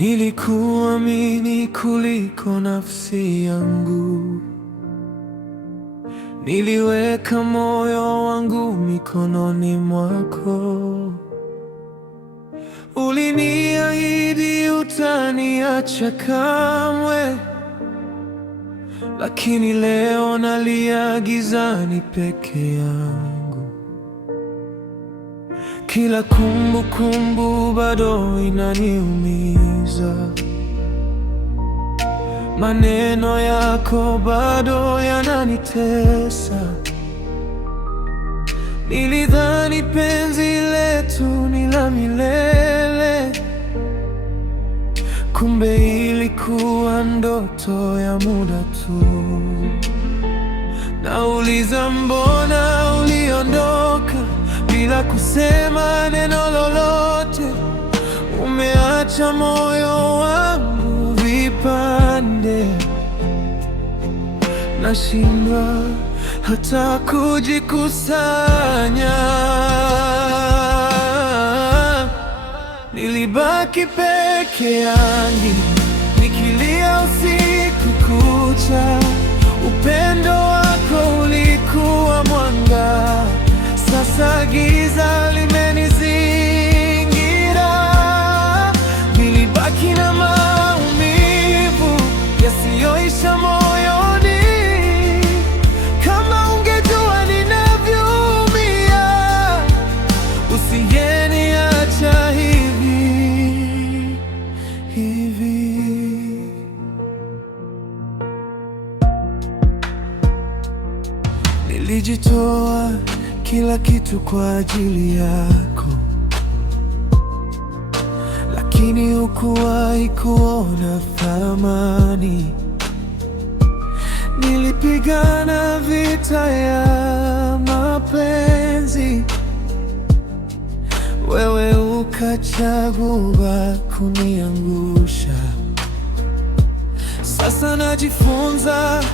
Nilikuamini kuliko nafsi yangu, niliweka moyo wangu mikononi mwako. Uliniahidi hutaniacha kamwe, lakini leo nalia gizani peke yangu. Kila kumbukumbu bado inaniumiza, maneno yako bado yananitesa. Nilidhani penzi letu ni la milele, kumbe ilikuwa ndoto ya muda tu. Nauliza, mbona uliondoka bila kusema neno lolote? Umeacha moyo wangu vipande, nashindwa hata kujikusanya. Nilibaki peke yangu nikilia usiku kucha. Upendo wako ulikuwa mwanga, sasa giza limenizingira. Nilibaki na maumivu yasiyoisha moyoni. Kama ungejua ninavyoumia, usingeniacha hivi hivi. Nilijitoa kila kitu kwa ajili yako, lakini hukuwahi kuona thamani. Nilipigana vita ya mapenzi, wewe ukachagua kuniangusha. Sasa najifunza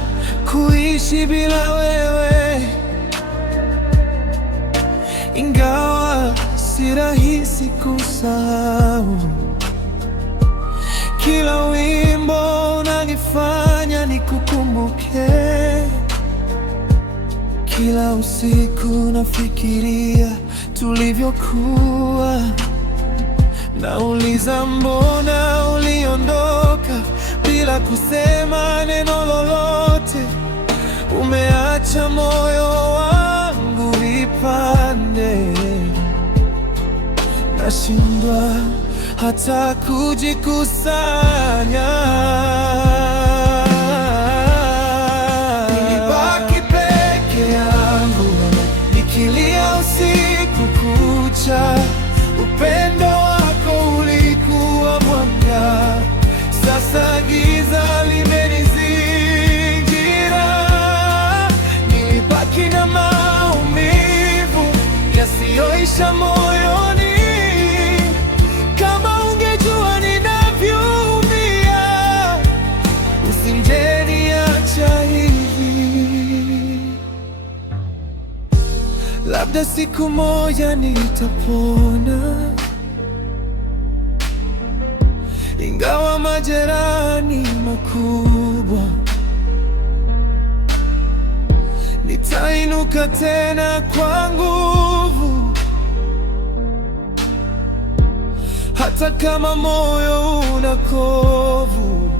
kuishi bila wewe, ingawa si rahisi kusahau. Kila wimbo unanifanya nikukumbuke, kila usiku nafikiria tulivyokuwa. Nauliza, mbona uliondoka bila kusema neno lolote? Umeacha moyo wangu vipande, nashindwa hata kujikusanya. Nilibaki peke yangu nikilia usiku kucha. Upendo wako ulikuwa mwanga, sasa giza limenizingira. Nilibaki na maumivu yasiyoisha moyoni. Kama ungejua ninavyoumia, usingeniacha hivi. Labda siku moja nitapona, ingawa majeraha ni makubwa. Nitainuka tena kwa nguvu, hata kama moyo una kovu.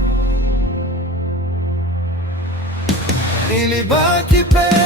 Nilibaki peke